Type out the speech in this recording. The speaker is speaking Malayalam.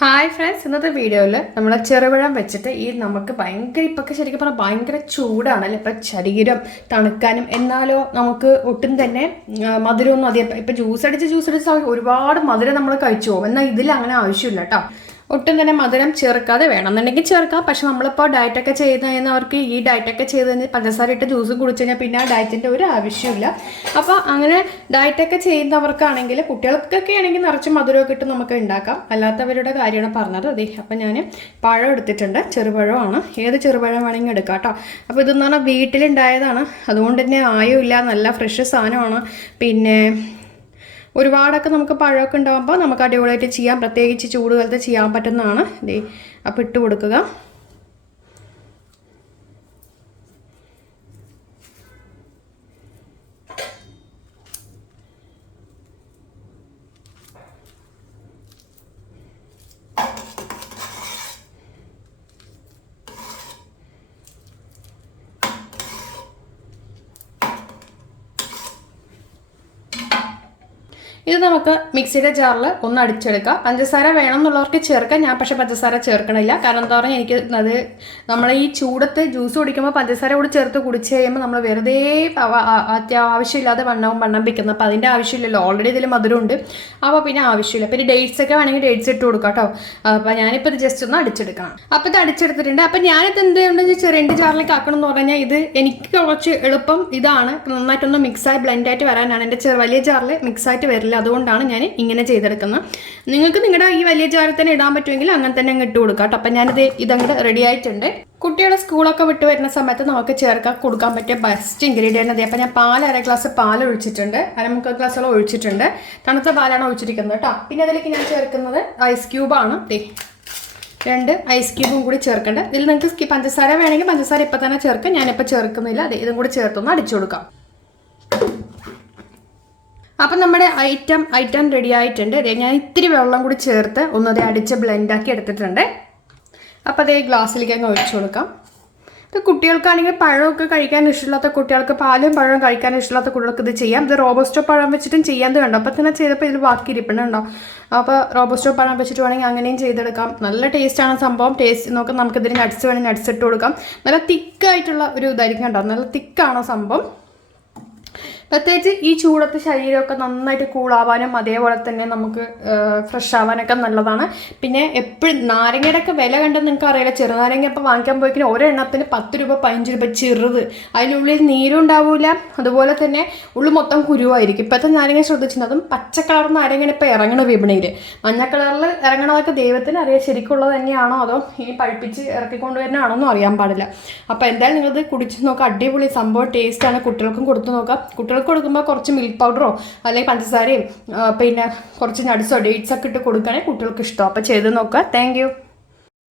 ഹായ് ഫ്രണ്ട്സ്, ഇന്നത്തെ വീഡിയോയിൽ നമ്മൾ ചെറുപഴം വെച്ചിട്ട് നമുക്ക് ഇപ്പൊക്കെ ശരിക്കും പറഞ്ഞാൽ ഭയങ്കര ചൂടാണല്ലോ. ഇപ്പം ശരീരം തണുക്കാനും എന്നാലോ നമുക്ക് ഒട്ടും തന്നെ മധുരമൊന്നും അധികം ഇപ്പം ജ്യൂസ് അടിച്ച് ഒരുപാട് മധുരം നമ്മൾ കഴിച്ചു പോകും. എന്നാൽ ഇതിൽ അങ്ങനെ ആവശ്യമില്ല കേട്ടോ. ഒട്ടും തന്നെ മധുരം ചേർക്കാതെ വേണമെന്നുണ്ടെങ്കിൽ ചേർക്കാം. പക്ഷെ നമ്മളിപ്പോൾ ഡയറ്റൊക്കെ ചെയ്ത് കഴിഞ്ഞവർക്ക് ഈ ഡയറ്റൊക്കെ ചെയ്ത് കഴിഞ്ഞാൽ പഞ്ചസാര ഇട്ട് ജ്യൂസ് കുടിച്ചു കഴിഞ്ഞാൽ പിന്നെ ആ ഡയറ്റിൻ്റെ ഒരു ആവശ്യമില്ല. അപ്പോൾ അങ്ങനെ ഡയറ്റൊക്കെ ചെയ്യുന്നവർക്കാണെങ്കിൽ കുട്ടികൾക്കൊക്കെ ആണെങ്കിൽ നിറച്ച് മധുരമൊക്കെ ഇട്ട് നമുക്ക് ഉണ്ടാക്കാം. അല്ലാത്തവരുടെ കാര്യമാണ് പറഞ്ഞത്. അതെ, അപ്പം ഞാൻ പഴം എടുത്തിട്ടുണ്ട്. ചെറുപഴമാണ്, ഏത് ചെറുപഴം വേണമെങ്കിൽ എടുക്കാം കേട്ടോ. അപ്പോൾ ഇതെന്ന് പറഞ്ഞാൽ വീട്ടിലുണ്ടായതാണ്, അതുകൊണ്ട് തന്നെ ആയുമില്ല, നല്ല ഫ്രഷ് സാധനമാണ്. പിന്നെ ഒരുപാടൊക്കെ നമുക്ക് പഴമൊക്കെ ഉണ്ടാകുമ്പോൾ നമുക്ക് അടിപൊളിയായിട്ട് ചെയ്യാം. പ്രത്യേകിച്ച് ചൂടുകാലത്ത് ചെയ്യാൻ പറ്റുന്നതാണ്. ഇതേ അപ്പോൾ ഇട്ട് കൊടുക്കുക. ഇത് നമുക്ക് മിക്സിയുടെ ജാറിൽ ഒന്ന് അടിച്ചെടുക്കാം. പഞ്ചസാര വേണം എന്നുള്ളവർക്ക് ചേർക്കാം. ഞാൻ പക്ഷേ പഞ്ചസാര ചേർക്കണില്ല. കാരണം എന്താ പറഞ്ഞാൽ എനിക്ക് അത് നമ്മൾ ഈ ചൂടത്ത് ജ്യൂസ് കുടിക്കുമ്പോൾ പഞ്ചസാര കൂടി ചേർത്ത് കുടിച്ച് കഴിയുമ്പോൾ നമ്മൾ വെറുതെ ആവശ്യമില്ലാതെ വണ്ണം വെക്കുന്നത്. അപ്പോൾ അതിൻ്റെ ആവശ്യമില്ലല്ലോ, ഓൾറെഡി ഇതിൽ മധുരമുണ്ട്. അപ്പോൾ പിന്നെ ആവശ്യമില്ല. പിന്നെ ഡേറ്റ്സ് ഒക്കെ വേണമെങ്കിൽ ഡേറ്റ്സ് ഇട്ട് കൊടുക്കാം കേട്ടോ. അപ്പോൾ ഞാനിപ്പോൾ ഇത് ജസ്റ്റ് ഒന്ന് അടിച്ചെടുക്കണം. അപ്പോൾ ഇത് അടിച്ചെടുത്തിട്ടുണ്ട്. അപ്പോൾ ഞാനിത് എന്തുകൊണ്ടെന്ന് ചെറിയ ജാറിലേക്ക് ആക്കണം എന്ന് പറഞ്ഞാൽ ഇത് എനിക്ക് കുറച്ച് എളുപ്പം ഇതാണ്. നന്നായിട്ടൊന്ന് മിക്സായി ബ്ലെൻഡായിട്ട് വരാനാണ്. എൻ്റെ വലിയ ജാറിൽ മിക്സായിട്ട് വരില്ല. അതുകൊണ്ടാണ് ഞാൻ ഇങ്ങനെ ചെയ്തെടുക്കുന്നത്. നിങ്ങൾക്ക് നിങ്ങളുടെ ഈ വലിയ ജാറിൽ തന്നെ ഇടാൻ പറ്റുമെങ്കിൽ അങ്ങനെ തന്നെ അങ്ങ് ഇട്ട് കൊടുക്കാം കേട്ടോ. അപ്പം ഞാനിത് ഇതങ്ങോട്ട് റെഡി ആയിട്ടുണ്ട്. കുട്ടികളെ സ്കൂളൊക്കെ വിട്ട് വരുന്ന സമയത്ത് നമുക്ക് കൊടുക്കാൻ പറ്റിയ ബെസ്റ്റ് ഇൻഗ്രീഡിയൻ്റ് അതെ. അപ്പം ഞാൻ അര ഗ്ലാസ് പാൽ ഒഴിച്ചിട്ടുണ്ട്, 1/3 ഗ്ലാസ്സോളം ഒഴിച്ചിട്ടുണ്ട്. തണുത്ത പാലാണ് ഒഴിച്ചിരിക്കുന്നത് കേട്ടോ. പിന്നെ അതിലേക്ക് ഞാൻ ചേർക്കുന്നത് ഐസ് ക്യൂബാണ്. 2 ഐസ് ക്യൂബും കൂടി ചേർക്കേണ്ടത്. ഇതിൽ നിങ്ങൾക്ക് പഞ്ചസാര വേണമെങ്കിൽ പഞ്ചസാര ഇപ്പം തന്നെ ചേർക്കാം. ഞാനിപ്പോൾ ചേർക്കുന്നില്ല. അതെ, ഇതും കൂടി ചേർത്തൊന്ന് അടിച്ചു കൊടുക്കാം. അപ്പം നമ്മുടെ ഐറ്റം റെഡി ആയിട്ടുണ്ട്. ഞാൻ ഇത്തിരി വെള്ളം കൂടി ചേർത്ത് ഒന്നത് അടിച്ച് ബ്ലെൻഡാക്കി എടുത്തിട്ടുണ്ട്. അപ്പോൾ അതേ ഗ്ലാസ്സിലേക്ക് അങ്ങ് ഒഴിച്ചു കൊടുക്കാം. ഇത് കുട്ടികൾക്കാണെങ്കിൽ പഴമൊക്കെ കഴിക്കാൻ ഇഷ്ടമില്ലാത്ത കുട്ടികൾക്ക്, പാലും പഴവും കഴിക്കാൻ ഇഷ്ടമില്ലാത്ത കുട്ടികൾക്ക് ഇത് ചെയ്യാം. ഇത് റോബസ്റ്റോ പഴം വെച്ചിട്ടും ചെയ്യാൻ കണ്ടോ. അപ്പോൾ തന്നെ ചെയ്തപ്പോൾ ഇതിൽ ബാക്കി ഇരിപ്പുണ്ടോ. അപ്പോൾ റോബസ്റ്റോ പഴം വെച്ചിട്ട് വേണമെങ്കിൽ അങ്ങനെയും ചെയ്തെടുക്കാം. നല്ല ടേസ്റ്റാണ് സംഭവം. ടേസ്റ്റ് നോക്കാം. നമുക്കിതിന് നട്ട്സ് വേണമെങ്കിൽ നട്ട്സ് ഇട്ട് കൊടുക്കാം. നല്ല തിക്കായിട്ടുള്ള ഒരു ഇതായിരിക്കും കേട്ടോ. നല്ല തിക്കാണ് സംഭവം. പ്രത്യേകിച്ച് ഈ ചൂടത്ത് ശരീരമൊക്കെ നന്നായിട്ട് കൂളാവാനും അതേപോലെ തന്നെ നമുക്ക് ഫ്രഷ് ആവാനൊക്കെ നല്ലതാണ്. പിന്നെ എപ്പോഴും നാരങ്ങയുടെ ഒക്കെ വില കണ്ടെന്ന് നിങ്ങൾക്ക് അറിയില്ല. ചെറുനാരങ്ങ ഇപ്പോൾ വാങ്ങിക്കാൻ പോയിക്കഴിഞ്ഞാൽ ഒരെണ്ണത്തിന് 10 രൂപ 15 രൂപ ചെറുത്. അതിനുള്ളിൽ നീരും ഉണ്ടാവില്ല, അതുപോലെ തന്നെ ഉള്ളിൽ മൊത്തം കുരുവായിരിക്കും. ഇപ്പോഴത്തെ നാരങ്ങ ശ്രദ്ധിച്ചിട്ടും പച്ച കളർ നാരങ്ങയാണ് ഇപ്പോൾ ഇറങ്ങണ വിപണിയിൽ. മഞ്ഞ കളറിൽ ഇറങ്ങണതൊക്കെ ദൈവത്തിന് അറിയാം ശരിക്കുള്ളത് തന്നെയാണോ അതോ ഈ പഴുപ്പിച്ച് ഇറക്കിക്കൊണ്ടുവരുന്നതാണോ എന്നും അറിയാൻ പാടില്ല. അപ്പോൾ എന്തായാലും നിങ്ങളിത് കുടിച്ച് നോക്കാം. അടിപൊളി സംഭവം, ടേസ്റ്റാണ്. കുട്ടികൾക്കും കൊടുത്തു നോക്കാം. കുട്ടികൾക്ക് കൊടുക്കുമ്പോൾ കുറച്ച് മിൽക്ക് പൗഡറോ അല്ലെങ്കിൽ പഞ്ചസാരയും പിന്നെ കുറച്ച് നട്ട്സോ ഡേറ്റ്സൊക്കെ ഇട്ട് കൊടുക്കുകയാണെങ്കിൽ കുട്ടികൾക്ക് ഇഷ്ടം. അപ്പോൾ ചെയ്ത് നോക്കുക. Thank you.